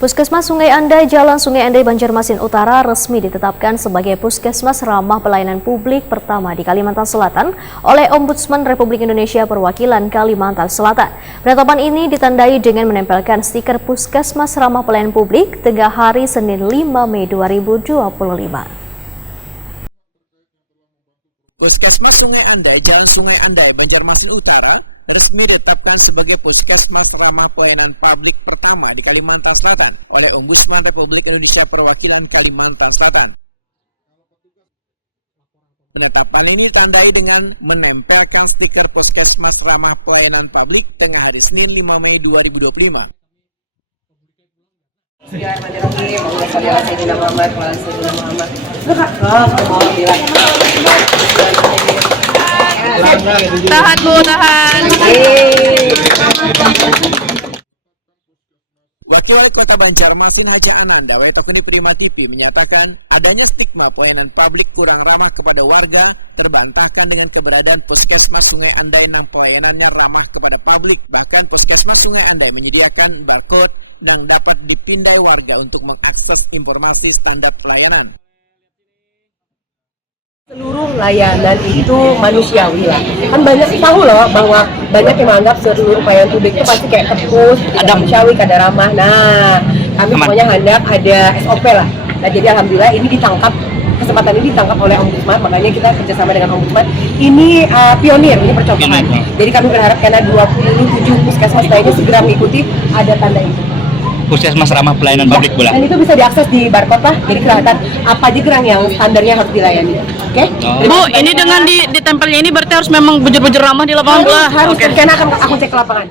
Puskesmas Sungai Andai, Jalan Sungai Andai, Banjarmasin Utara resmi ditetapkan sebagai Puskesmas Ramah Pelayanan Publik pertama di Kalimantan Selatan oleh Ombudsman Republik Indonesia Perwakilan Kalimantan Selatan. Penetapan ini ditandai dengan menempelkan stiker Puskesmas Ramah Pelayanan Publik tengah hari Senin 5 Mei 2025. Puskesmas Sungai Andai, Jalan Sungai Andai, Banjarmasin Utara resmi ditetapkan sebagai Puskesmas Ramah Pelayanan Publik pertama di Kalimantan Selatan oleh Ombudsman Republik Indonesia Perwakilan Kalimantan Selatan. Penetapan ini ditandai dengan menempelkan stiker Puskesmas Ramah Pelayanan Publik tengah hari Senin 5 Mei 2025. Tahan Bu, tahan. Wakil Kota Banjarmasin Haji Ananda, Wakil Prima TV menyatakan adanya stigma pelayanan publik kurang ramah kepada warga terbantahkan dengan keberadaan Puskesmas Sungai Andai yang pelayanannya ramah kepada publik. Bahkan Puskesmas Sungai Andai menyediakan barcode dan dapat dipindai warga untuk mengakses informasi standar pelayanan. Seluruh layanan itu manusiawi lah. Kan banyak tahu loh bahwa banyak yang menganggap seluruh pelayanan publik itu pasti kayak tepus, ada manusiawi, ada ramah. Nah, kami semuanya hendak ada SOP lah. Nah, jadi alhamdulillah ini kesempatan ini ditangkap oleh Ombudsman, makanya kita kerjasama dengan Ombudsman. Ini pionir, ini percontohan. Jadi kami berharap karena 27 puskesmas lainnya segera mengikuti ada tanda itu. Puskesmas Ramah Pelayanan Publik bola. Dan itu bisa diakses di barcode lah, jadi kelihatan apa aja gerang yang standarnya harus dilayani. Oke? Bu, ini dengan ditempelnya ini berarti harus memang bujur-bujur ramah di lapangan bola. Harus, karena akan aku cek ke lapangan.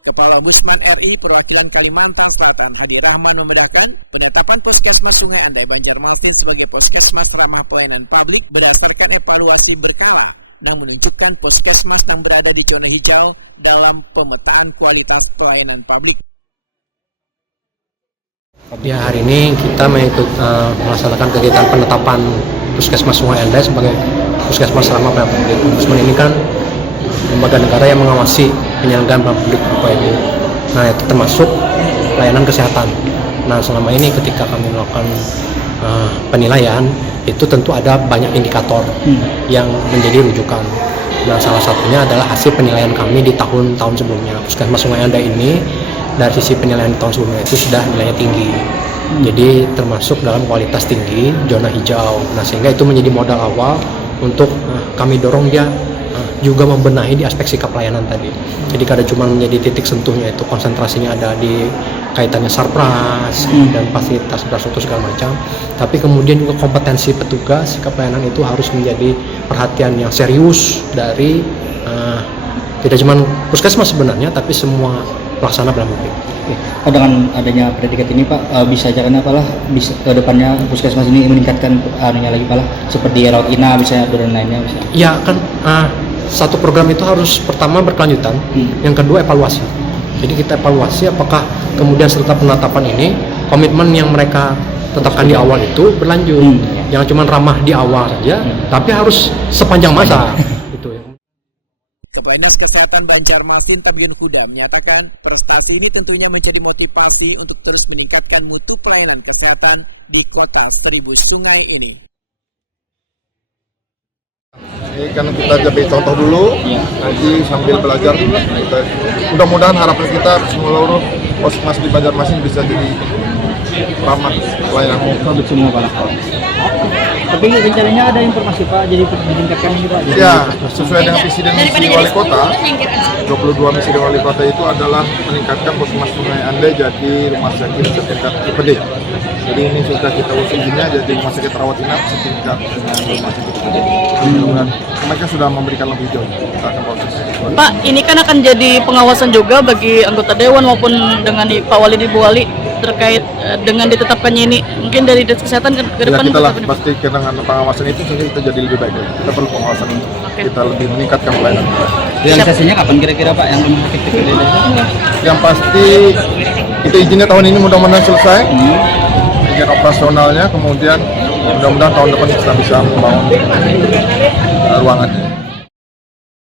Kepala Ombudsman RI Perwakilan Kalimantan Selatan Hadi Rahman membedakan penetapan Puskesmas Sungai Andai Banjarmasin sebagai Puskesmas Ramah Pelayanan Publik berdasarkan evaluasi berkala dan menunjukkan puskesmas yang berada di zona hijau dalam pemetaan kualitas pelayanan publik. Ya, hari ini kita melaksanakan kegiatan penetapan Puskesmas Sungai Andai sebagai Puskesmas Ramah Pelayanan Publik. Ombudsman ini kan lembaga negara yang mengawasi penyelenggaraan pelayanan publik Bapak Ibu. Nah, itu termasuk pelayanan kesehatan. Nah, selama ini ketika kami melakukan penilaian, itu tentu ada banyak indikator yang menjadi rujukan. Nah, salah satunya adalah hasil penilaian kami di tahun-tahun sebelumnya. Puskesmas Sungai Andai ini dari sisi penilaian di tahun sebelumnya itu sudah nilainya tinggi. Jadi termasuk dalam kualitas tinggi, zona hijau. Nah, sehingga itu menjadi modal awal untuk kami dorong dia juga membenahi di aspek sikap pelayanan tadi. Jadi kada cuma menjadi titik sentuhnya itu konsentrasinya ada di kaitannya sarpras dan fasilitas infrastruktur segala macam, tapi kemudian juga kompetensi petugas sikap pelayanan itu harus menjadi perhatian yang serius dari tidak cuma puskesmas sebenarnya, tapi semua pelaksana pelayanan publik. Dengan adanya predikat ini Pak, bisa caranya apalah bisa ke depannya puskesmas ini meningkatkan anunya lagi Pak, seperti rawat inap bisa dan lainnya bisa. Ya kan, satu program itu harus pertama berkelanjutan, yang kedua evaluasi. Jadi kita evaluasi apakah kemudian setelah penetapan ini komitmen yang mereka tetapkan di awal itu berlanjut. Jangan cuma ramah di awal saja, tapi harus sepanjang masa. Gitu ya. Kepala Kesehatan Banjarmasin Tengin Kuda menyatakan prestasi ini tentunya menjadi motivasi untuk terus meningkatkan mutu pelayanan kesehatan di kota Seribu Sungai ini. Ini kan kita jadi contoh dulu, nanti sambil belajar dulu. Mudah-mudahan harapan kita seluruh puskesmas di Banjarmasin bisa jadi ramah pelayanan Untuk semua Pak. Tapi rencananya ada informasi Pak, jadi meningkatkan ini Pak. Ya, sesuai dengan visi dan misi wali kota, 22 misi dari wali kota itu adalah meningkatkan puskesmas Sungai Andai jadi rumah sakit setingkat IPD. Jadi ini sudah kita usinya jadi rumah sakit rawat inap setingkat dengan rumah sakit IPD. Mudah-mudahan mereka sudah memberikan lampu hijau. Kita akan proses. Pak, ini kan akan jadi pengawasan juga bagi anggota dewan maupun dengan Pak Wali di Bu Wali terkait dengan ditetapkannya ini. Mungkin dari Dinas Kesehatan ke depan kita pasti dengan pengawasan itu kita jadi lebih baik. Kita perlu pengawasan untuk kita lebih meningkatkan pelayanan. Realisasinya kapan kira-kira Pak yang rumah sakit IPD? Yang pasti kita izinnya tahun ini mudah-mudahan selesai. Izin operasionalnya, kemudian mudah-mudahan tahun depan kita bisa membangun ruangannya.